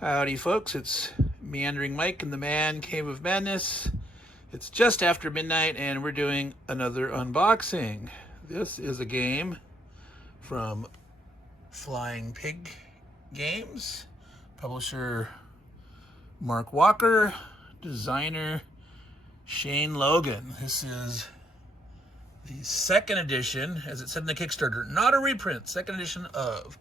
Howdy folks, it's Meandering Mike in the Man Cave of Madness. It's just after midnight and we're doing another unboxing. This is a game from Flying Pig Games, publisher Mark Walker, designer Shane Logan. This is the second edition, as it said in the KickStarter, not a reprint, second edition of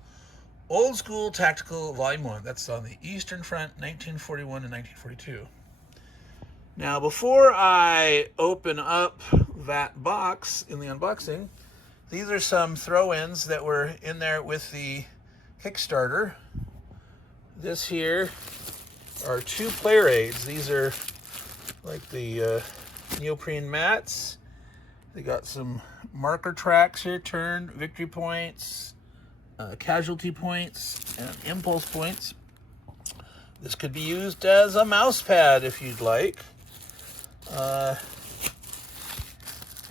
Old School Tactical Volume 1. That's on the Eastern Front, 1941 and 1942. Now, before I open up that box in the unboxing, these are some throw-ins that were in there with the KickStarter. This here are 2 player aids. These are like the neoprene mats. They got some marker tracks here, turn, victory points, casualty points, and impulse points. This could be used as a mouse pad if you'd like.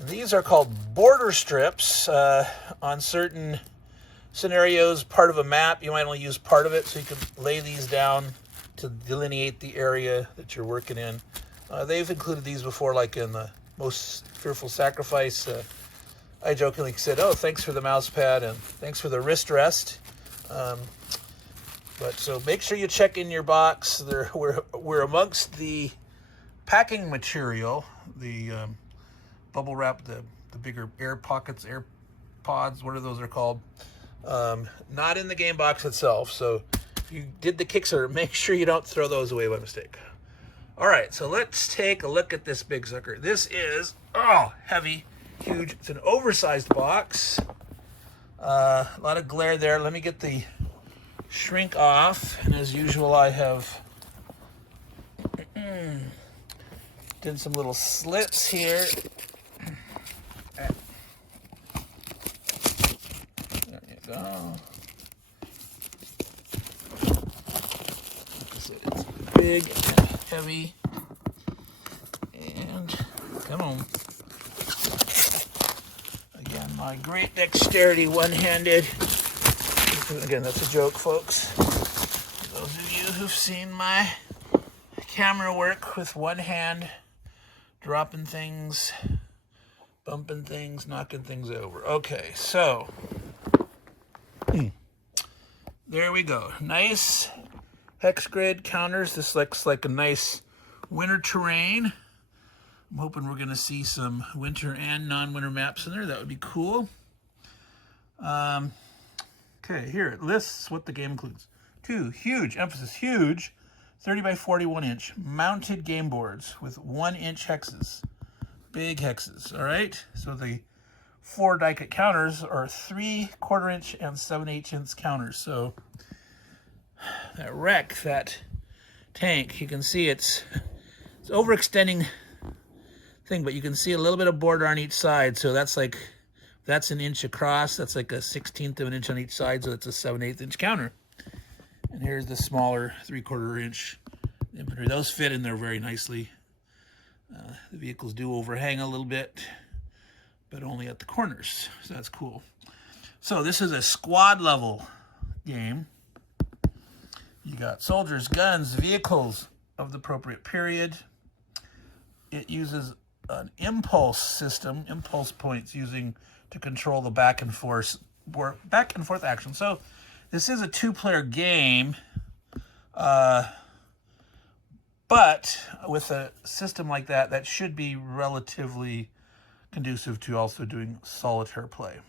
These are called border strips. On certain scenarios, part of a map, you might only use part of it, so you can lay these down to delineate the area that you're working in. They've included these before, like in the Most Fearful Sacrifice. I jokingly said, "Oh, thanks for the mouse pad and thanks for the wrist rest." But so make sure you check in your box. We're amongst the packing material, the bubble wrap, the bigger air pockets, air pods, whatever those are called. Not in the game box itself. So if you did the Kickstarter, make sure you don't throw those away by mistake. All right, so let's take a look at this big sucker. This is, heavy. Huge. It's an oversized box. A lot of glare there. Let me get the shrink off. And as usual, I have did some little slits here. There you go. Like I said, it's big and heavy. And come on. My great dexterity, one-handed. Again, that's a joke, folks. For those of you who've seen my camera work with one hand, dropping things, bumping things, knocking things over. Okay, so there we go. Nice hex grid counters. This looks like a nice winter terrain. I'm hoping we're going to see some winter and non-winter maps in there. That would be cool. Okay, here it lists what the game includes. 2 huge, emphasis huge, 30 by 41 inch mounted game boards with 1 inch hexes. Big hexes, all right? So the 4 die-cut counters are 3/4 inch and 7/8 inch counters. So that wreck, that tank, you can see it's overextending thing, but you can see a little bit of border on each side, so that's like, that's an inch across, that's like a 1/16 of an inch on each side, so it's a 7/8 inch counter. And here's the smaller 3/4 inch infantry. Those fit in there very nicely. The vehicles do overhang a little bit, but only at the corners, so that's cool. So this is a squad level game. You got soldiers, guns, vehicles of the appropriate period. It uses an impulse system, impulse points using to control the back and forth action. So this is a 2-player game, but with a system like that, that should be relatively conducive to also doing solitaire play.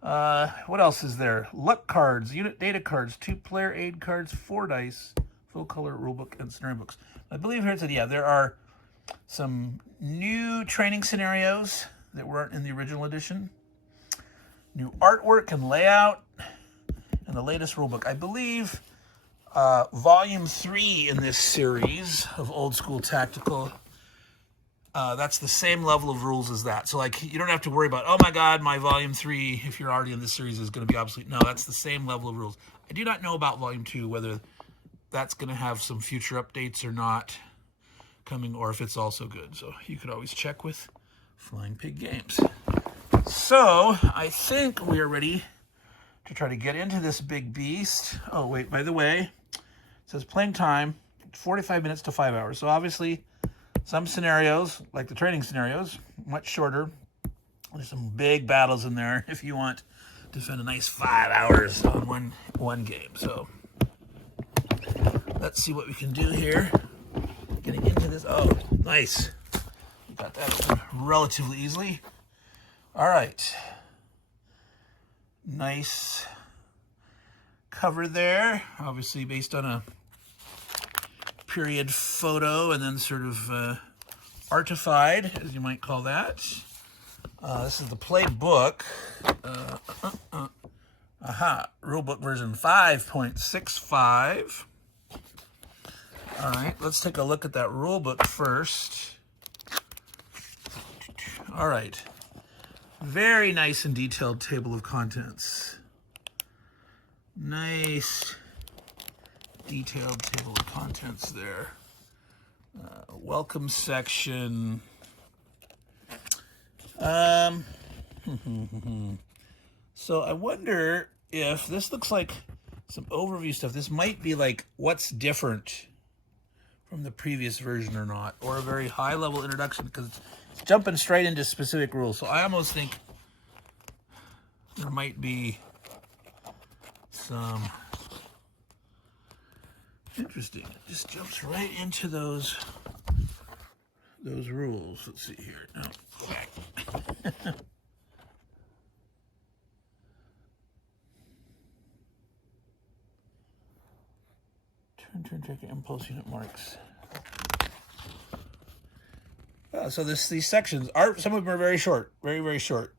What else is there? Luck cards, unit data cards, 2-player aid cards, 4 dice, full color rulebook, and scenario books. I believe here it said, yeah, there are some new training scenarios that weren't in the original edition, new artwork and layout, and the latest rulebook. I believe volume 3 in this series of Old School Tactical, that's the same level of rules as that. So like, you don't have to worry about, oh my god, my volume 3, if you're already in this series, is going to be obsolete. No, that's the same level of rules. I do not know about volume 2, whether that's going to have some future updates or not coming, or if it's also good. So you could always check with Flying Pig Games. So I think we are ready to try to get into this big beast. Oh wait, by the way, says playing time, 45 minutes to 5 hours. So obviously, some scenarios, like the training scenarios, much shorter. There's some big battles in there if you want to spend a nice 5 hours on one game. So let's see what we can do here. Getting into this. Oh, nice. We got that open relatively easily. All right. Nice cover there. Obviously based on a period photo and then sort of artified, as you might call that. This is the playbook. Rulebook version 5.65. All right, let's take a look at that rulebook first. All right, very nice and detailed table of contents. Nice detailed table of contents there. Welcome section. So I wonder if this looks like some overview stuff. This might be like what's different from the previous version or not, or a very high level introduction, because it's jumping straight into specific rules. So I almost think there might be some interesting. It just jumps right into those rules. Let's see here. Oh, go back. Turn, check impulse unit marks. So these sections are, some of them are very short, very, very short.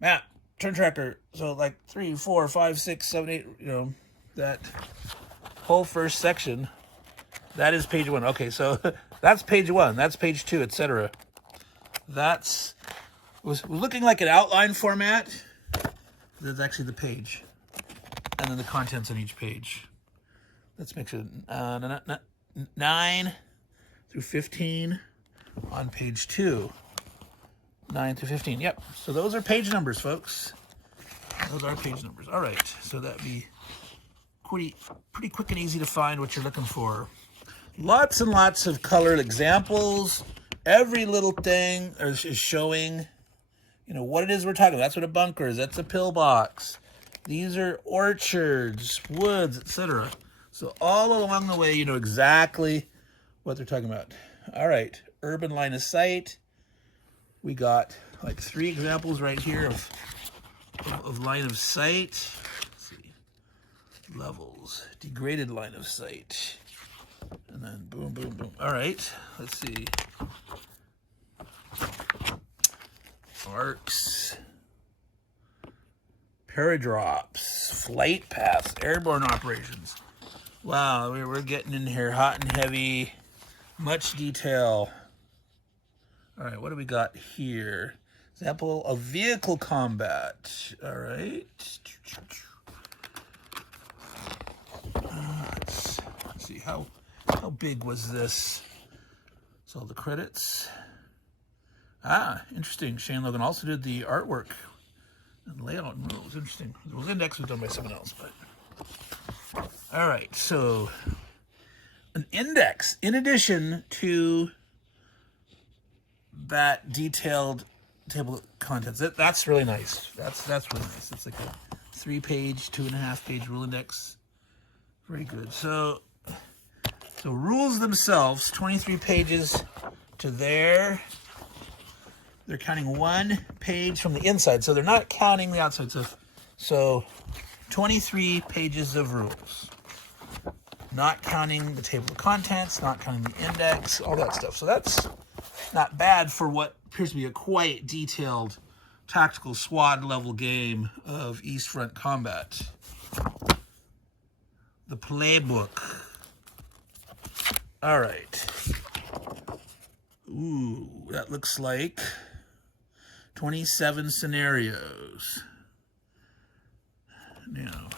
Map, turn tracker. So like 3, 4, 5, 6, 7, 8, you know, that whole first section, that is page 1. Okay, so that's page 1, that's page 2, etc. That's was looking like an outline format. That's actually the page, and then the contents on each page. Let's make sure 9 through 15 on page 2. 9 through 15. Yep. So those are page numbers, folks. Those are page numbers. All right. So that'd be pretty quick and easy to find what you're looking for. Lots and lots of colored examples. Every little thing is showing, you know, what it is we're talking about. That's what a bunker is. That's a pillbox. These are orchards, woods, etc. So all along the way, you know exactly what they're talking about. All right, urban line of sight. We got like 3 examples right here of line of sight. Let's see, levels, degraded line of sight, and then boom, boom, boom. All right, let's see. Arcs, paradrops, flight paths, airborne operations. Wow, we're getting in here hot and heavy, much detail. All right, what do we got here? Example of vehicle combat. All right. Let's see, how big was this? So the credits. Interesting. Shane Logan also did the artwork and layout and rules. Interesting. The rules index was done by someone else, but. All right, so an index in addition to that detailed table of contents. That's really nice. That's really nice. It's like a 3-page, 2.5-page rule index. Very good. So rules themselves, 23 pages to there. They're counting 1 page from the inside, so they're not counting the outside stuff. So 23 pages of rules. Not counting the table of contents, not counting the index, all that stuff. So that's not bad for what appears to be a quite detailed tactical SWAT level game of East Front combat. The playbook. All right. Ooh, that looks like 27 scenarios. Now,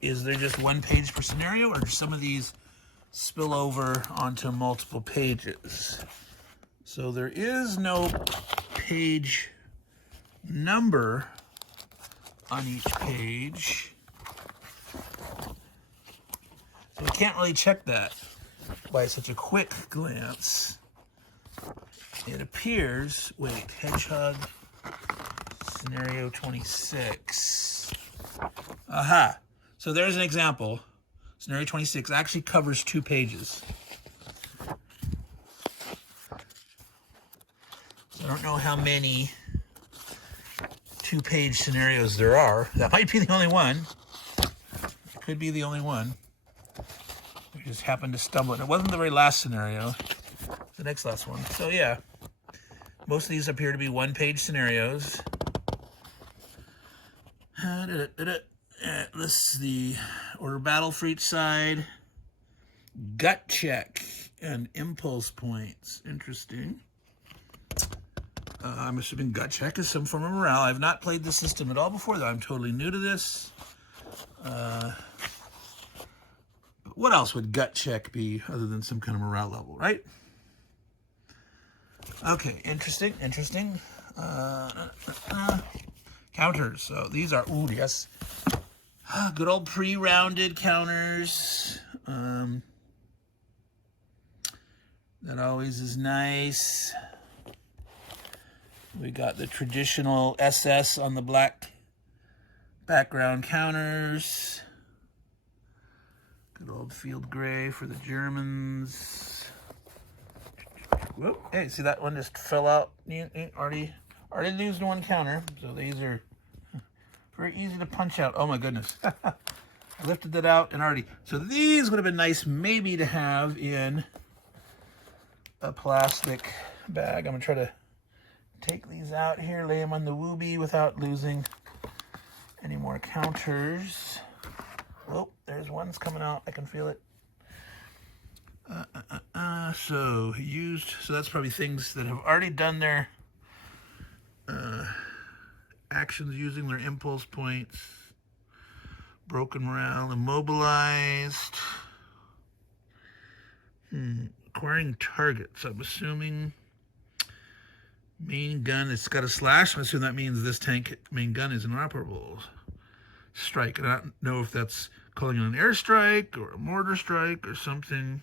is there just 1 page per scenario, or do some of these spill over onto multiple pages? So there is no page number on each page. we can't really check that by such a quick glance. It appears, wait, Hedgehog scenario 26. Aha. So there's an example. Scenario 26 actually covers 2 pages. So I don't know how many 2-page scenarios there are. That might be the only one. It could be the only one. We just happened to stumble. It wasn't the very last scenario. The next last one. So yeah, most of these appear to be 1-page scenarios. This is the order battle for each side. Gut check and impulse points. Interesting. I'm assuming gut check is some form of morale. I've not played the system at all before, though. I'm totally new to this. What else would gut check be other than some kind of morale level, right? Okay, interesting. Counters. So these are, ooh, yes. Good old pre-rounded counters. That always is nice. We got the traditional SS on the black background counters. Good old field gray for the Germans. Whoop. Hey, see that one just fell out? Already used one counter. So these are very easy to punch out. Oh my goodness. I lifted that out and already. So these would have been nice maybe to have in a plastic bag. I'm going to try to take these out here, lay them on the Wooby without losing any more counters. Oh, there's one's coming out. I can feel it. So that's probably things that have already done their actions using their impulse points. Broken morale, immobilized. Acquiring targets. I'm assuming main gun, it's got a slash. I assume that means this tank main gun is inoperable. Strike. I don't know if that's calling it an airstrike or a mortar strike or something.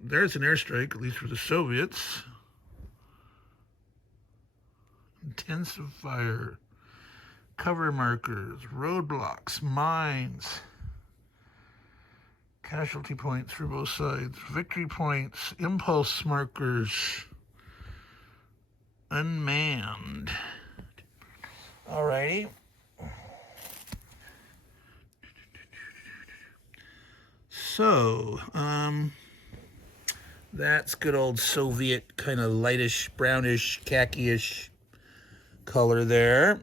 There's an airstrike, at least for the Soviets. Intensive fire. Cover markers. Roadblocks. Mines. Casualty points for both sides. Victory points. Impulse markers. Unmanned. Alrighty. So, that's good old Soviet kind of lightish, brownish, khaki-ish color there.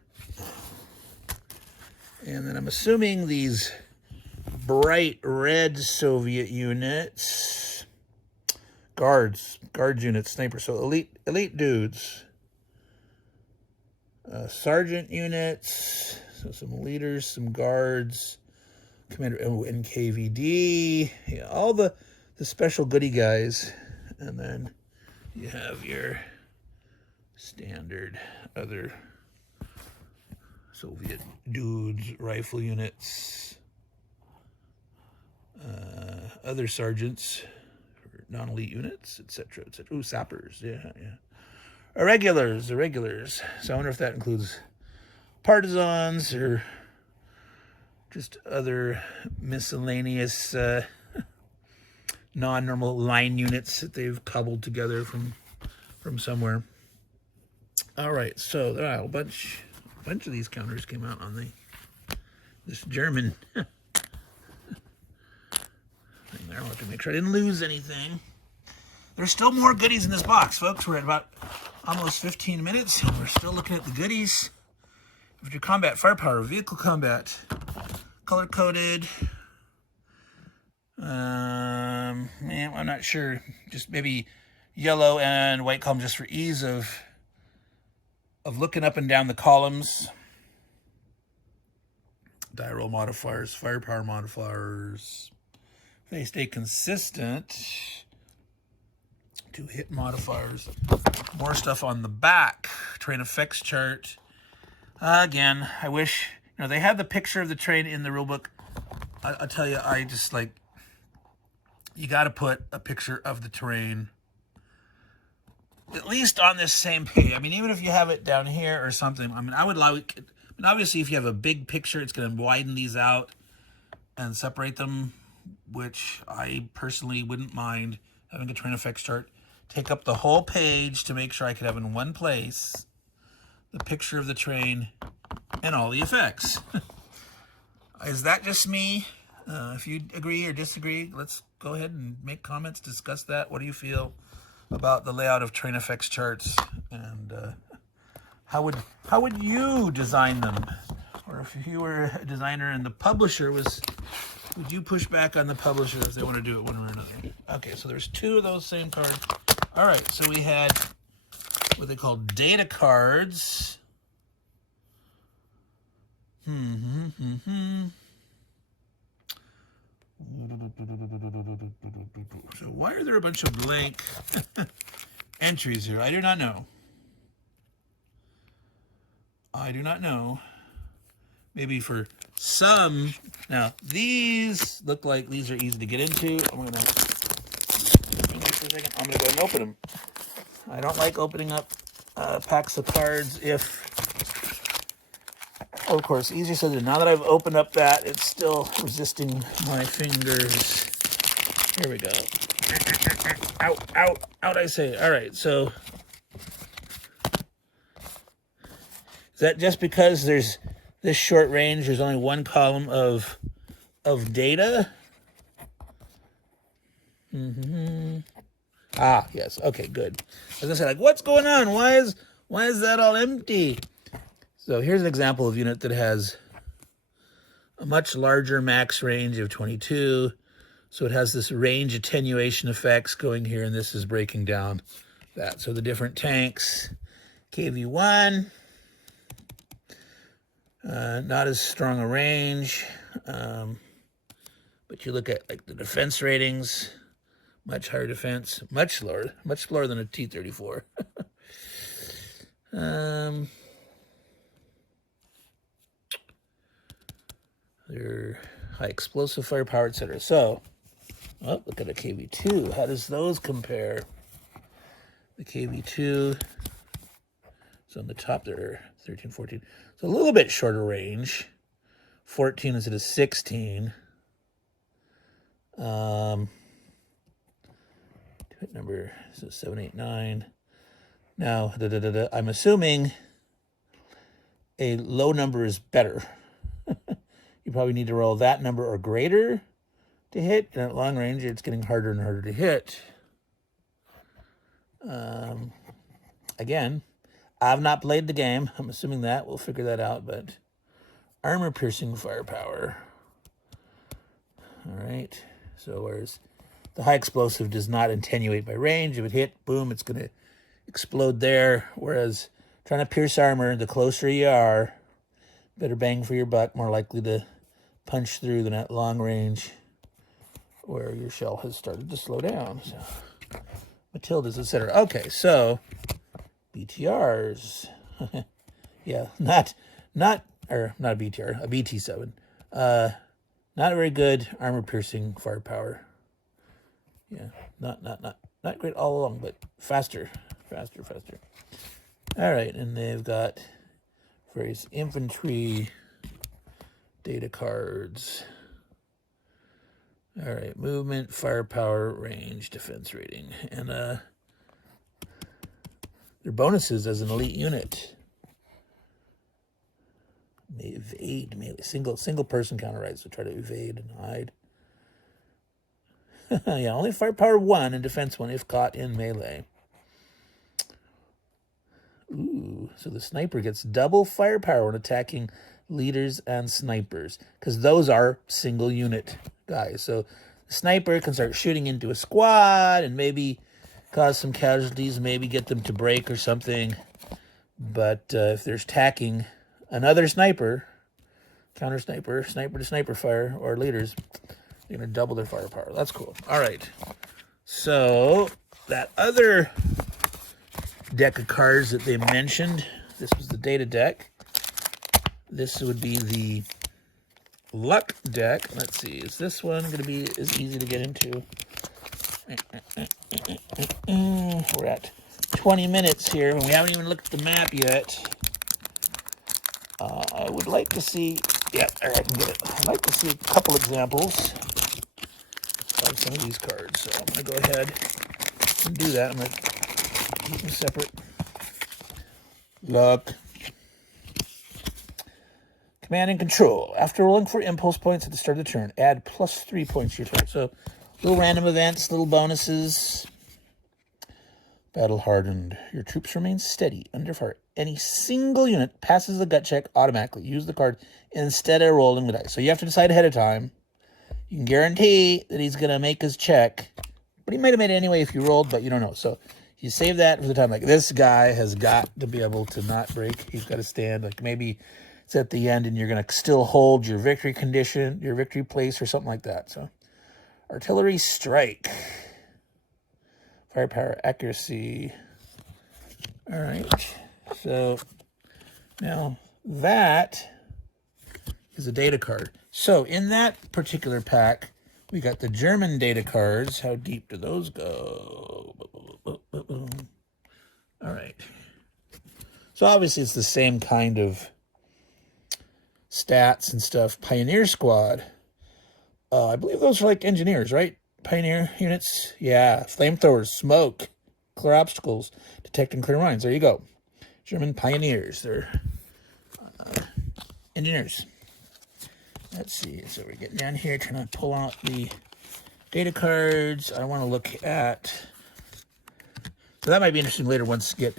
And then I'm assuming these bright red Soviet units, guard units, snipers, so elite dudes. Sergeant units, so some leaders, some guards, Commander NKVD, yeah, all the special goody guys. And then you have your standard other Soviet dudes, rifle units, other sergeants, non-elite units, etc., etc. Ooh, sappers, yeah. Irregulars. So I wonder if that includes partisans or just other miscellaneous non-normal line units that they've cobbled together from somewhere. All right, so a bunch of these counters came out on this German thing there. I'll have to make sure I didn't lose anything. There's still more goodies in this box, folks. We're at about almost 15 minutes, and we're still looking at the goodies. Infantry combat, firepower, vehicle combat, color-coded. I'm not sure. Just maybe yellow and white column just for ease of looking up and down the columns. Die roll modifiers, firepower modifiers. They stay consistent. 2 hit modifiers. More stuff on the back. Terrain effects chart. Again, I wish, they had the picture of the train in the rulebook. I'll tell you, I just like, you got to put a picture of the terrain at least on this same page. I mean, even if you have it down here or something, I mean, I would like, I mean, obviously if you have a big picture, it's going to widen these out and separate them, which I personally wouldn't mind having a terrain effects chart take up the whole page to make sure I could have in one place the picture of the terrain and all the effects. Is that just me? If you agree or disagree, let's go ahead and make comments, discuss that. What do you feel about the layout of terrain effects charts, and how would you design them? Or if you were a designer and the publisher was, would you push back on the publisher if they want to do it one way or another? Okay, so there's two of those same cards. All right, so we had what they call data cards. So why are there a bunch of blank entries here? I do not know. I do not know. Maybe for some. Now, these look like these are easy to get into. I'm going to go ahead and open them. I don't like opening up packs of cards if... Oh, of course, easier said than done. Now that I've opened up that, it's still resisting my fingers. Here we go. Out, out, out, I say. All right, so... Is that just because there's this short range, there's only one column of data? Ah, yes. Okay, good. I was gonna say, like, what's going on? Why is that all empty? So here's an example of unit that has a much larger max range of 22. So it has this range attenuation effects going here, and this is breaking down that. So the different tanks, KV1, not as strong a range, but you look at like the defense ratings, much higher defense, much lower than a T-34. They're high explosive firepower, etc. So, oh, look at a KV2. How does those compare? The KV2, so on the top there, 13, 14. So a little bit shorter range. 14 instead of 16. Hit number, so 7, 8, 9. Now, I'm assuming a low number is better. You probably need to roll that number or greater to hit. And at long range, it's getting harder and harder to hit. Again, I've not played the game. I'm assuming that. We'll figure that out. But armor-piercing firepower. All right. So whereas the high explosive does not attenuate by range. If it hit, boom, it's going to explode there. Whereas trying to pierce armor, the closer you are, better bang for your buck, more likely to punch through than at long range where your shell has started to slow down. So, Matildas, etc. Okay, so BTRs. Yeah, not a BTR, a BT7. Not very good armor-piercing firepower. Yeah, not great all along, but faster. All right, and they've got various infantry data cards. All right, movement, firepower, range, defense rating, and their bonuses as an elite unit. May evade, melee, single person counter right, so try to evade and hide. Yeah, only firepower 1 and defense 1 if caught in melee. Ooh, so the sniper gets double firepower when attacking leaders and snipers, because those are single unit guys. So the sniper can start shooting into a squad and maybe cause some casualties, maybe get them to break or something. But if there's attacking another sniper, counter sniper, sniper to sniper fire, or leaders, you're going to double their firepower. That's cool. All right. So that other deck of cards that they mentioned, this was the data deck. This would be the luck deck. Let's see, is this one going to be as easy to get into? We're at 20 minutes here, and we haven't even looked at the map yet. I would like to see, yeah, there, I can get it. I'd like to see a couple examples of some of these cards. So I'm going to go ahead and do that. I'm going to keep them separate. Luck. Command and control. After rolling for impulse points at the start of the turn, add +3 points to your total. So little random events, little bonuses. Battle hardened. Your troops remain steady under fire. Any single unit passes the gut check automatically. Use the card instead of rolling the dice. So you have to decide ahead of time. You can guarantee that he's going to make his check, but he might have made it anyway if you rolled, but you don't know. So you save that for the time. Like, this guy has got to be able to not break. He's got to stand. Like, maybe it's at the end and you're going to still hold your victory condition, your victory place, or something like that. So artillery strike. Firepower, accuracy. All right. So now that is a data card. So in that particular pack, we got the German data cards. How deep do those go? All right. So obviously it's the same kind of stats and stuff. Pioneer Squad. I believe those are like engineers, right? Pioneer units. Yeah. Flamethrowers, smoke, clear obstacles, detect and clear mines. There you go. German Pioneers. They're engineers. Let's see. So we're getting down here, trying to pull out the data cards. I want to look at... So that might be interesting later once we get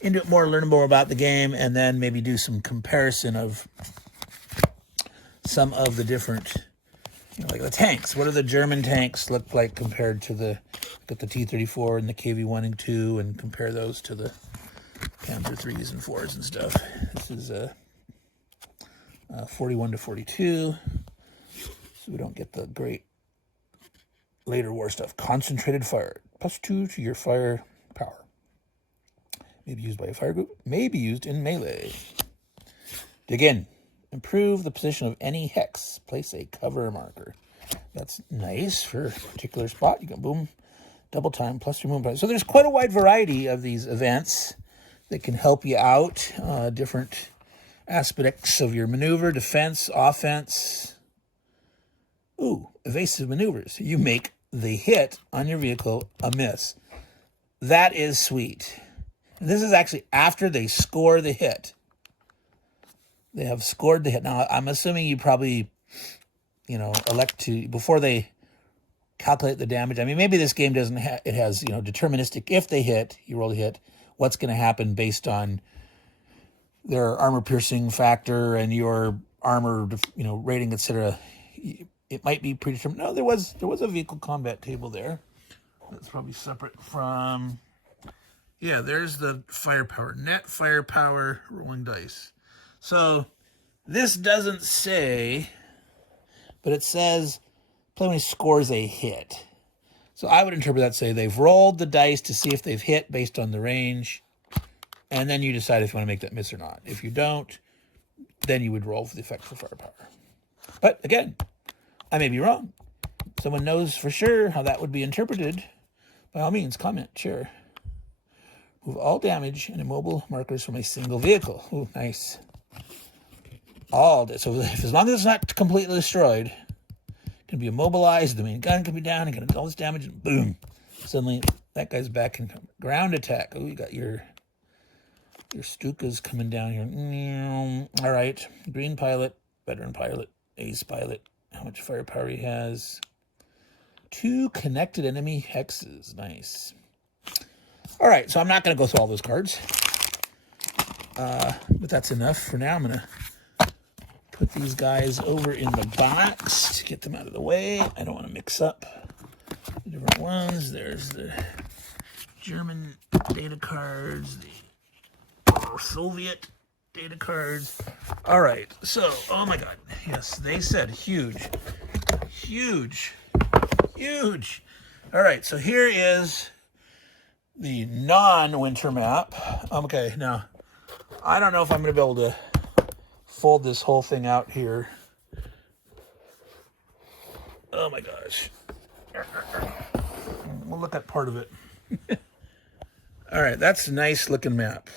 into it more, learn more about the game, and then maybe do some comparison of some of the different, you know, like the tanks. What do the German tanks look like compared to the T-34 and the KV-1 and 2, and compare those to the Panther 3s and 4s and stuff. This is 41 to 42, so we don't get the great later war stuff. Concentrated fire, +2 to your fire power. May be used by a fire group, may be used in melee. Dig in. Improve the position of any hex. Place a cover marker. That's nice for a particular spot. You can boom, double time, +3 movement. So there's quite a wide variety of these events that can help you out. Different aspects of your maneuver, defense, offense. Ooh, evasive maneuvers. You make the hit on your vehicle a miss. That is sweet. And this is actually after they score the hit. They have scored the hit. Now, I'm assuming you probably, you know, elect to, before they calculate the damage. I mean, maybe this game doesn't have, it has, you know, deterministic. If they hit, you roll a hit, what's going to happen based on their armor piercing factor and your armor, you know, rating, etc. It might be predetermined. No, there was a vehicle combat table there. That's probably separate from, yeah, there's the firepower. Net firepower, rolling dice. So this doesn't say, but it says play when he scores a hit. So I would interpret that to say they've rolled the dice to see if they've hit based on the range, and then you decide if you want to make that miss or not. If you don't, then you would roll for the effect for firepower. But again, I may be wrong. Someone knows for sure how that would be interpreted. By all means, comment, share. Move all damage and immobile markers from a single vehicle. Ooh, nice. So as long as it's not completely destroyed, it can be immobilized, the main gun can be down, and can do all this damage, and boom. Suddenly, that guy's back in ground attack. Oh, you got your Stukas coming down here. All right. Green pilot, veteran pilot, ace pilot. How much firepower he has. 2 connected enemy hexes. Nice. All right, so I'm not going to go through all those cards. But that's enough for now. I'm going to put these guys over in the box to get them out of the way. I don't want to mix up the different ones. There's the German data cards, the Soviet data cards. All right, so, oh my God. Yes, they said huge. Huge. Huge. All right, so here is the non-winter map. Okay, now, I don't know if I'm going to be able to fold this whole thing out here Oh my gosh. We'll look at part of it. All right, that's a nice looking map.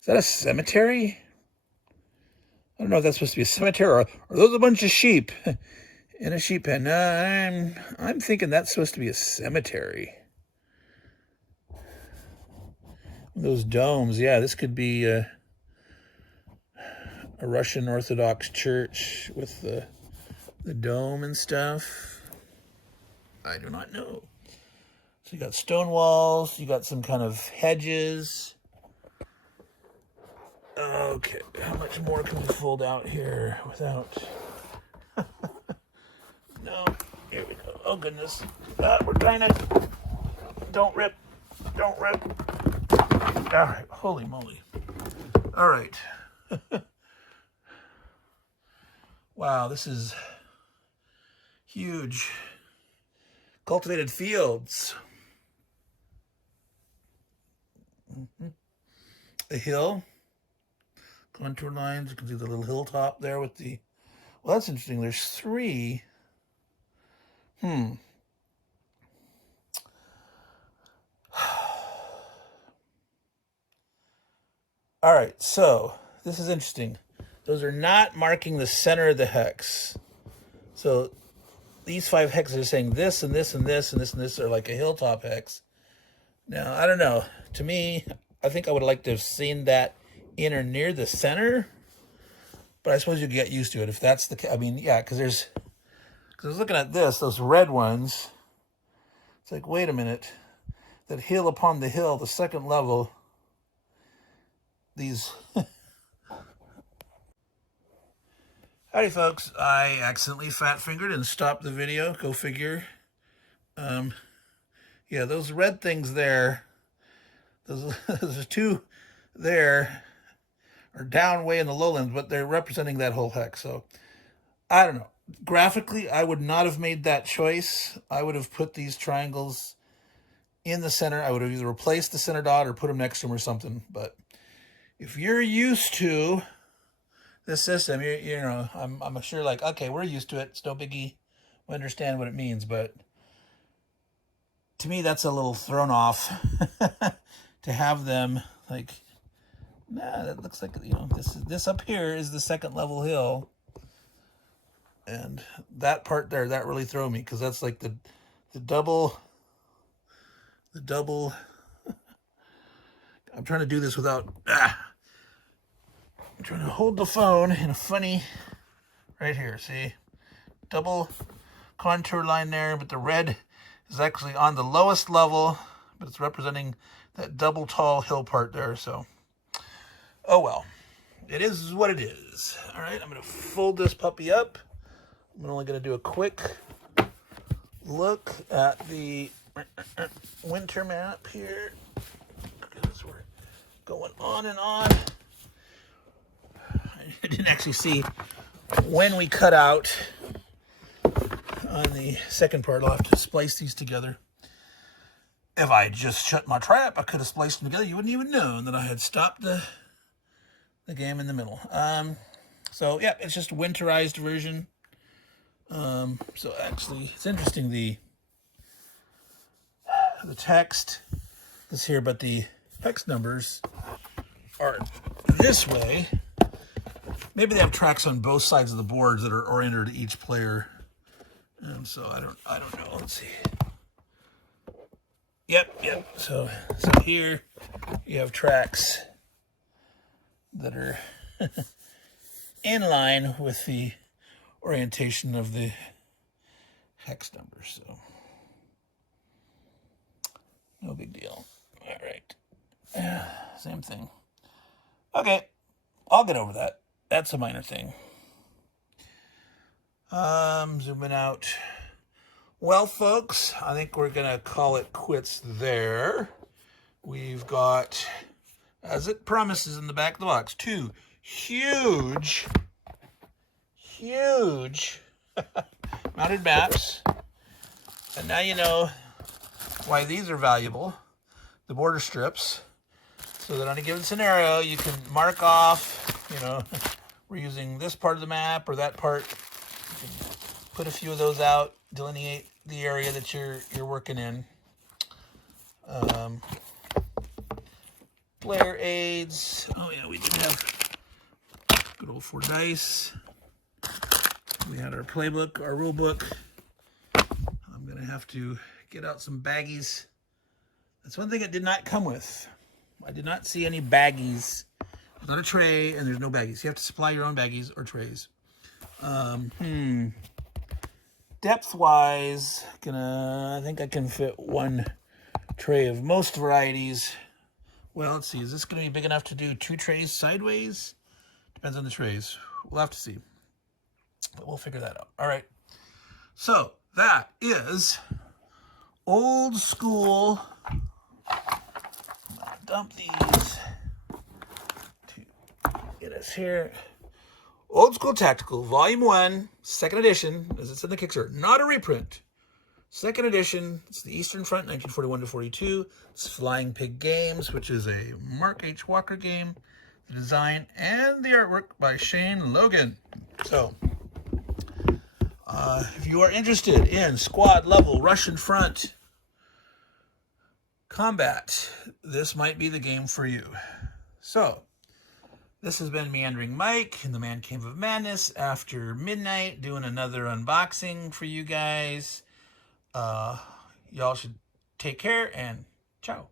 Is that a cemetery? I don't know if that's supposed to be a cemetery or are those a bunch of sheep in a sheep pen. I'm thinking that's supposed to be a cemetery. Those domes, yeah, this could be a Russian Orthodox church with the dome and stuff. I do not know. So you got stone walls, you got some kind of hedges. Okay, how much more can we fold out here without... No, here we go. Oh goodness. We're trying to... Don't rip. Don't rip. All right, holy moly. All right. Wow, this is huge. Cultivated fields. A hill. Contour lines. You can see the little hilltop there with the... Well, that's interesting. There's 3. All right, so this is interesting. Those are not marking the center of the hex. So these 5 hexes are saying this and this and this and this and this are like a hilltop hex. Now, I don't know. To me, I think I would like to have seen that in or near the center. But I suppose you get used to it if that's the case. I mean, yeah, because I was looking at this, those red ones. It's like, wait a minute. That hill upon the hill, the second level, these... Howdy, folks. I accidentally fat-fingered and stopped the video. Go figure. Yeah, those red things there, those 2 there are down way in the lowlands, but they're representing that whole hex. So, I don't know. Graphically, I would not have made that choice. I would have put these triangles in the center. I would have either replaced the center dot or put them next to them or something. But if you're used to this system, you know, I'm sure like, okay, we're used to it. It's no biggie. We understand what it means. But to me, that's a little thrown off to have them like, nah, that looks like, you know, this up here is the second level hill. And that part there, that really threw me because that's like the double. I'm trying to do this without. I'm trying to hold the phone in a funny. Right here, see, double contour line there, but the red is actually on the lowest level, but it's representing that double tall hill part there. So, oh well, it is what it is. All right, I'm gonna fold this puppy up. I'm only going to do a quick look at the winter map here. Because we're going on and on. I didn't actually see when we cut out on the second part. I'll have to splice these together. If I just shut my trap, I could have spliced them together. You wouldn't even know that I had stopped the game in the middle. So, yeah, it's just a winterized version. So actually, it's interesting, the text is here, but the hex numbers are this way. Maybe they have tracks on both sides of the boards that are oriented to each player. So I don't know. Let's see. Yep. So here you have tracks that are in line with the orientation of the hex numbers, so no big deal. All right, same thing. Okay, I'll get over that. That's a minor thing. Zooming out. Well, folks, I think we're gonna call it quits there. We've got, as it promises in the back of the box, 2 huge mounted maps. And now you know why these are valuable, the border strips, so that on a given scenario you can mark off, you know, we're using this part of the map or that part. You can put a few of those out, delineate the area that you're working in. Player aids. Oh yeah, we did have good old 4 dice. We had our playbook, our rule book. I'm gonna have to get out some baggies. That's one thing it did not come with. I did not see any baggies. There's not a tray, and there's no baggies. You have to supply your own baggies or trays. Depth-wise, I think I can fit 1 tray of most varieties. Well, let's see. Is this going to be big enough to do 2 trays sideways? Depends on the trays. We'll have to see. But we'll figure that out. All right. So that is old school. I'm going to dump these to get us here. Old School Tactical, Volume 1, 2nd edition, as it's in the Kickstarter. Not a reprint. 2nd edition. It's the Eastern Front, 1941 to 42. It's Flying Pig Games, which is a Mark H. Walker game. The design and the artwork by Shane Logan. So, if you are interested in squad level Russian front combat, this might be the game for you. So, this has been Meandering Mike in the Man Cave of Madness after midnight, doing another unboxing for you guys. Y'all should take care and ciao.